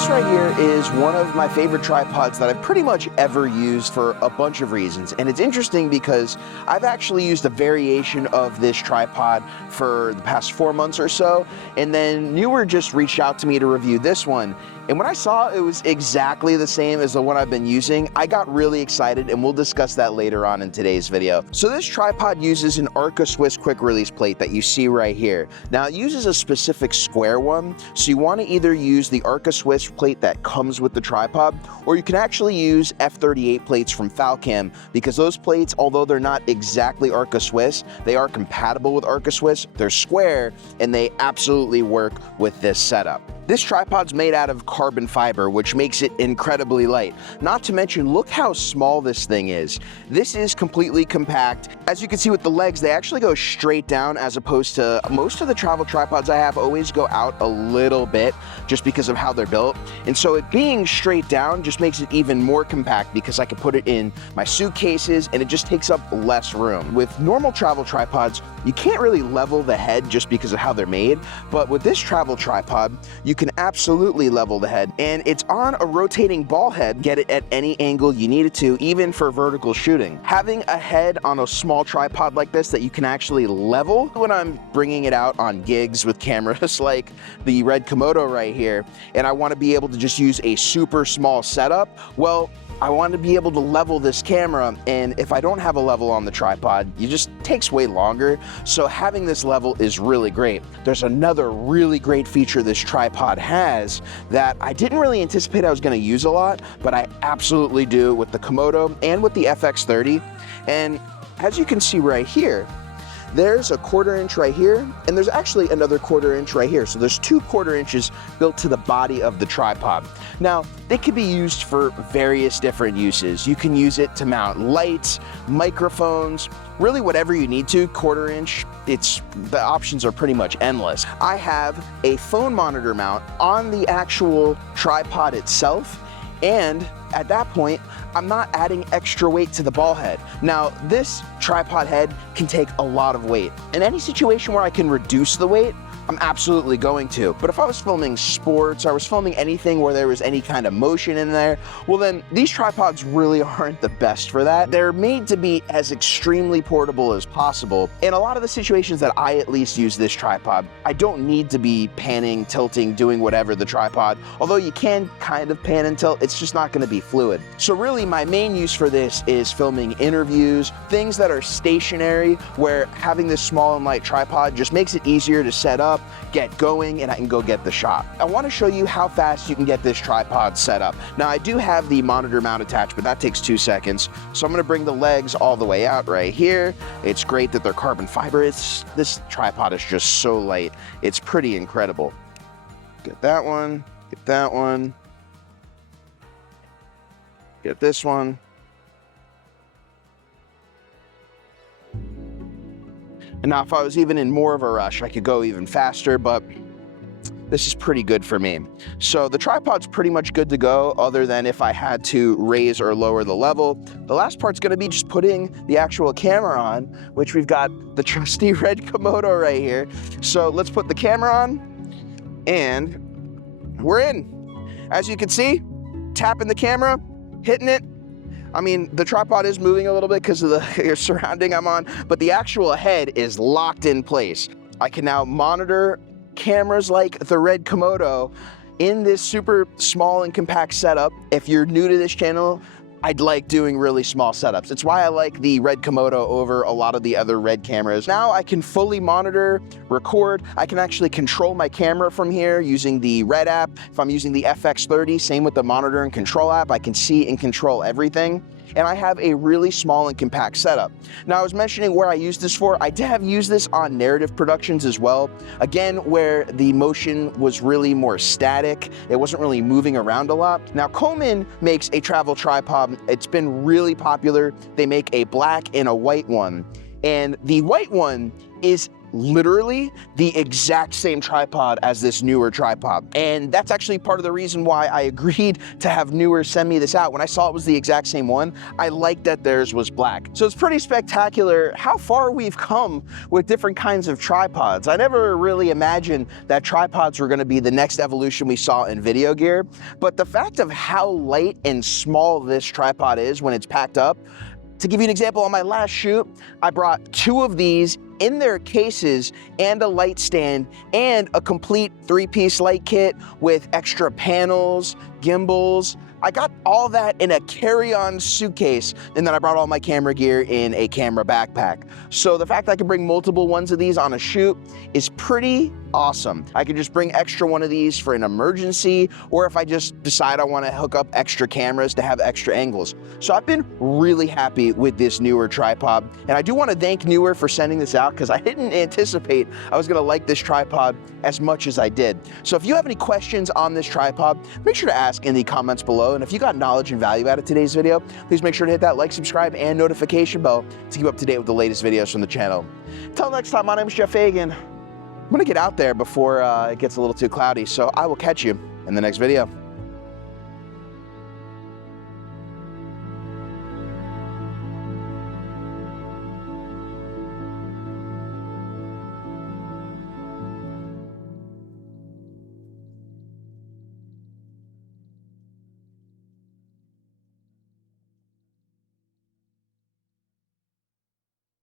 This right here is one of my favorite tripods that I've pretty much ever used for a bunch of reasons. And it's interesting because I've actually used a variation of this tripod for the past 4 months or so. And then Neewer just reached out to me to review this one. And when I saw it was exactly the same as the one I've been using, I got really excited, and we'll discuss that later on in today's video. So this tripod uses an Arca Swiss quick release plate that you see right here. Now it uses a specific square one, so you want to either use the Arca Swiss plate that comes with the tripod, or you can actually use F38 plates from Fagien, because those plates, although they're not exactly Arca Swiss, they are compatible with Arca Swiss, they're square, and they absolutely work with this setup. This tripod's made out of carbon fiber, which makes it incredibly light. Not to mention, look how small this thing is. This is completely compact. As you can see with the legs, they actually go straight down, as opposed to most of the travel tripods I have always go out a little bit just because of how they're built. And so it being straight down just makes it even more compact, because I can put it in my suitcases and it just takes up less room. With normal travel tripods, you can't really level the head just because of how they're made, but with this travel tripod, you can absolutely level the head, and it's on a rotating ball head. Get it at any angle you need it to, even for vertical shooting. Having a head on a small tripod like this that you can actually level when I'm bringing it out on gigs with cameras like the Red Komodo right here, and I want to be able to just use a super small setup, well, I want to be able to level this camera, and if I don't have a level on the tripod, it just takes way longer. So having this level is really great. There's another really great feature this tripod has that I didn't really anticipate I was going to use a lot, but I absolutely do with the Komodo and with the FX30. And as you can see right here, there's a 1/4 inch right here, and there's actually another 1/4 inch right here. So there's 2 1/4 inches built to the body of the tripod. Now, they can be used for various different uses. You can use it to mount lights, microphones, really whatever you need to. 1/4 inch, the options are pretty much endless. I have a phone monitor mount on the actual tripod itself, and at that point, I'm not adding extra weight to the ball head. Now, this tripod head can take a lot of weight. In any situation where I can reduce the weight, I'm absolutely going to. But if I was filming sports, or I was filming anything where there was any kind of motion in there, well then, these tripods really aren't the best for that. They're made to be as extremely portable as possible. In a lot of the situations that I at least use this tripod, I don't need to be panning, tilting, doing whatever the tripod, although you can kind of pan and tilt, it's just not gonna be fluid. So really, my main use for this is filming interviews, things that are stationary, where having this small and light tripod just makes it easier to set up, get going, and I can go get the shot. I want to show you how fast you can get this tripod set up. Now, I do have the monitor mount attached, but that takes 2 seconds. So I'm going to bring the legs all the way out right here. It's great that they're carbon fiber. This tripod is just so light. It's pretty incredible. Get that one, get that one, get this one. And now if I was even in more of a rush, I could go even faster, but this is pretty good for me. So the tripod's pretty much good to go, other than if I had to raise or lower the level. The last part's gonna be just putting the actual camera on, which we've got the trusty Red Komodo right here. So let's put the camera on, and we're in. As you can see, tapping the camera, hitting it. I mean, the tripod is moving a little bit because of the surrounding I'm on, but the actual head is locked in place. I can now monitor cameras like the Red Komodo in this super small and compact setup. If you're new to this channel, I'd like doing really small setups. It's why I like the Red Komodo over a lot of the other Red cameras. Now I can fully monitor, record. I can actually control my camera from here using the Red app. If I'm using the FX30, same with the monitor and control app, I can see and control everything. And I have a really small and compact setup. Now, I was mentioning where I use this for. I have used this on narrative productions as well. Again, where the motion was really more static. It wasn't really moving around a lot. Now, Coleman makes a travel tripod. It's been really popular. They make a black and a white one. And the white one is literally the exact same tripod as this Neewer tripod. And that's actually part of the reason why I agreed to have Neewer send me this out. When I saw it was the exact same one, I liked that theirs was black. So it's pretty spectacular how far we've come with different kinds of tripods. I never really imagined that tripods were gonna be the next evolution we saw in video gear, but the fact of how light and small this tripod is when it's packed up. To give you an example, on my last shoot, I brought 2 of these in their cases and a light stand and a complete 3-piece light kit with extra panels, gimbals. I got all that in a carry-on suitcase, and then I brought all my camera gear in a camera backpack. So the fact that I can bring multiple ones of these on a shoot is pretty awesome. I could just bring extra one of these for an emergency, or if I just decide I want to hook up extra cameras to have extra angles. So I've been really happy with this Neewer tripod, and I do want to thank Neewer for sending this out because I didn't anticipate I was going to like this tripod as much as I did. So if you have any questions on this tripod, make sure to ask in the comments below. And if you got knowledge and value out of today's video, please make sure to hit that like, subscribe, and notification bell to keep up to date with the latest videos from the channel. Until next time, my name is Geoff Fagien. I'm gonna get out there before it gets a little too cloudy, so I will catch you in the next video.